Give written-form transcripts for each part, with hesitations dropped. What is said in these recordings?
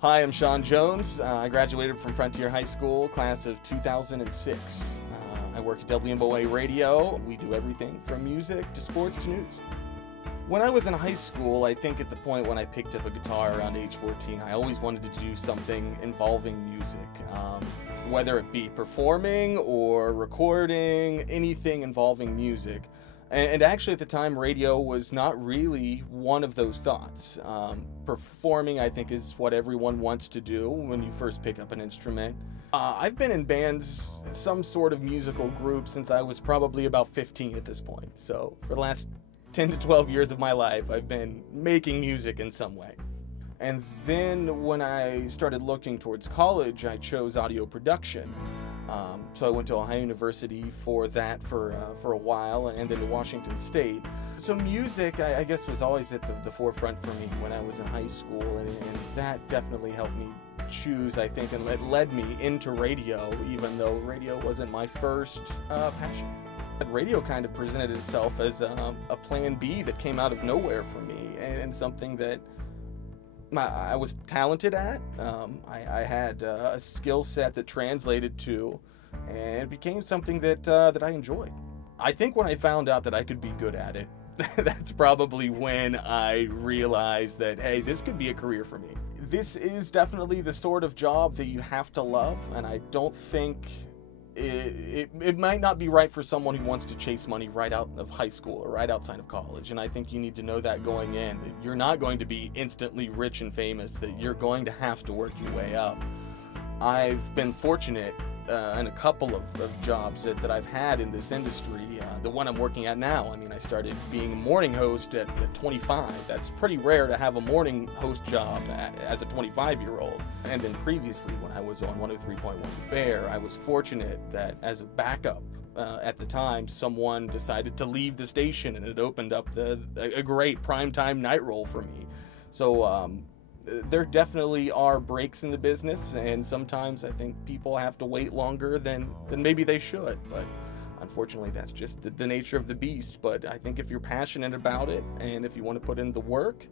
Hi, I'm Shawn Jones. I graduated from Frontier High School, class of 2006. I work at WMOA Radio. We do everything from music to sports to news. When I was in high school, I think at the point when I picked up a guitar around age 14, I always wanted to do something involving music. Whether it be performing or recording, anything involving music. And actually at the time, radio was not really one of those thoughts. Performing, I think, is what everyone wants to do when you first pick up an instrument. I've been in bands, some sort of musical group, since I was probably about 15 at this point. So for the last 10 to 12 years of my life, I've been making music in some way. And then when I started looking towards college, I chose audio production. So I went to Ohio University for that for a while, and then to Washington State. So music, I guess, was always at the forefront for me when I was in high school, and that definitely helped me choose, I think, and it led me into radio, even though radio wasn't my first passion. But radio kind of presented itself as a plan B that came out of nowhere for me, and something that I was talented at. I had a skill set that translated to, and it became something that I enjoyed. I think when I found out that I could be good at it, that's probably when I realized that, hey, this could be a career for me. This is definitely the sort of job that you have to love, and I don't think it might not be right for someone who wants to chase money right out of high school or right outside of college. And I think you need to know that going in, that you're not going to be instantly rich and famous, that you're going to have to work your way up. I've been fortunate in a couple of jobs that I've had in this industry. The one I'm working at now, I mean, I started being a morning host at 25. That's pretty rare to have a morning host job as a 25-year-old. And then previously, when I was on 103.1 Bear, I was fortunate that as a backup at the time, someone decided to leave the station, and it opened up a great primetime night role for me. So there definitely are breaks in the business, and sometimes I think people have to wait longer than maybe they should, but unfortunately that's just the nature of the beast. But I think if you're passionate about it, and if you want to put in the work,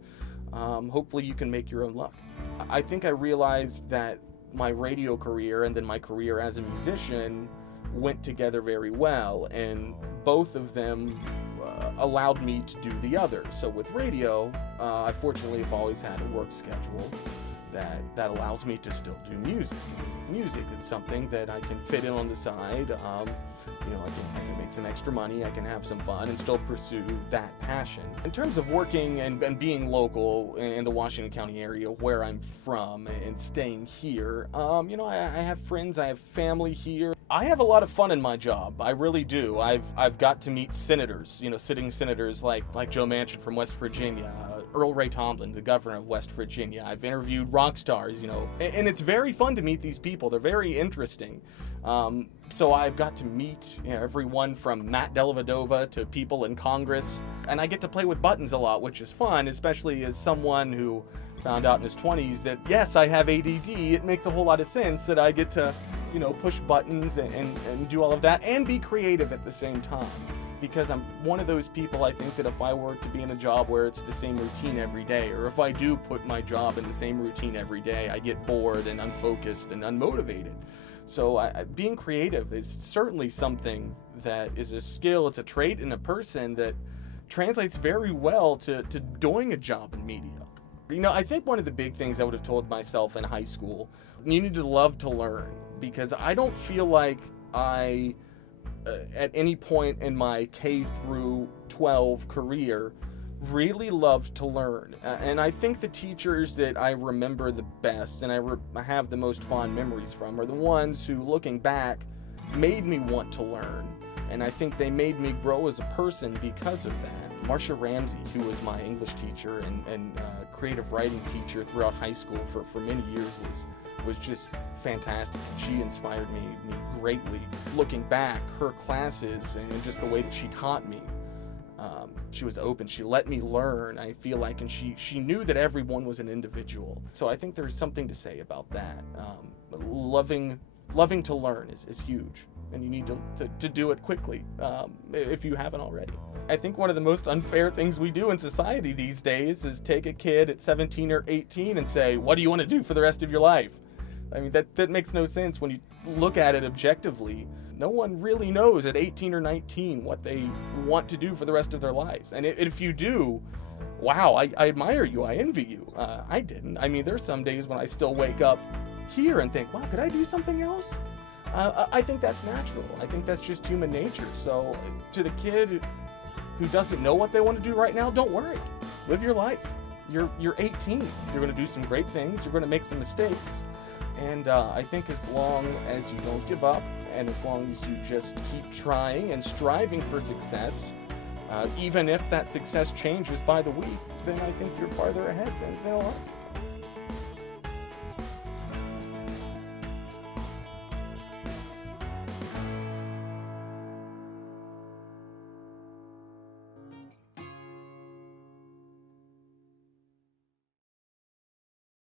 hopefully you can make your own luck. I think I realized that my radio career and then my career as a musician went together very well, and both of them allowed me to do the other. So with radio, I fortunately have always had a work schedule that allows me to still do music. Music is something that I can fit in on the side. You know, I can make some extra money, I can have some fun, and still pursue that passion. In terms of working and being local in the Washington County area where I'm from and staying here, you know, I have friends, I have family here. I have a lot of fun in my job, I really do. I've got to meet senators, you know, sitting senators like Joe Manchin from West Virginia, Earl Ray Tomblin, the governor of West Virginia. I've interviewed rock stars, you know, and it's very fun to meet these people. They're very interesting. So I've got to meet, you know, everyone from Matt Dellavedova to people in Congress, and I get to play with buttons a lot, which is fun, especially as someone who found out in his 20s that, yes, I have ADD. It makes a whole lot of sense that I get to, you know, push buttons and do all of that and be creative at the same time. Because I'm one of those people, I think, that if I were to be in a job where it's the same routine every day, or if I do put my job in the same routine every day, I get bored and unfocused and unmotivated. So being creative is certainly something that is a skill, it's a trait in a person that translates very well to doing a job in media. You know, I think one of the big things I would have told myself in high school, you need to love to learn, because I don't feel like I at any point in my K through 12 career really loved to learn. And I think the teachers that I remember the best and I have the most fond memories from are the ones who, looking back, made me want to learn. And I think they made me grow as a person because of that. Marcia Ramsey, who was my English teacher and creative writing teacher throughout high school for many years, was just fantastic. She inspired me greatly. Looking back, her classes and just the way that she taught me, she was open. She let me learn, I feel like, and she knew that everyone was an individual. So I think there's something to say about that. Loving to learn is huge and you need to do it quickly if you haven't already. I think one of the most unfair things we do in society these days is take a kid at 17 or 18 and say, what do you want to do for the rest of your life? I mean, that makes no sense when you look at it objectively. No one really knows at 18 or 19 what they want to do for the rest of their lives. And if you do, wow, I admire you, I envy you. I didn't. I mean, there's some days when I still wake up here and think, wow, could I do something else? I think that's natural. I think that's just human nature. So to the kid who doesn't know what they want to do right now, don't worry. Live your life. You're 18. You're going to do some great things. You're going to make some mistakes. And I think as long as you don't give up, and as long as you just keep trying and striving for success, even if that success changes by the week, then I think you're farther ahead than a lot.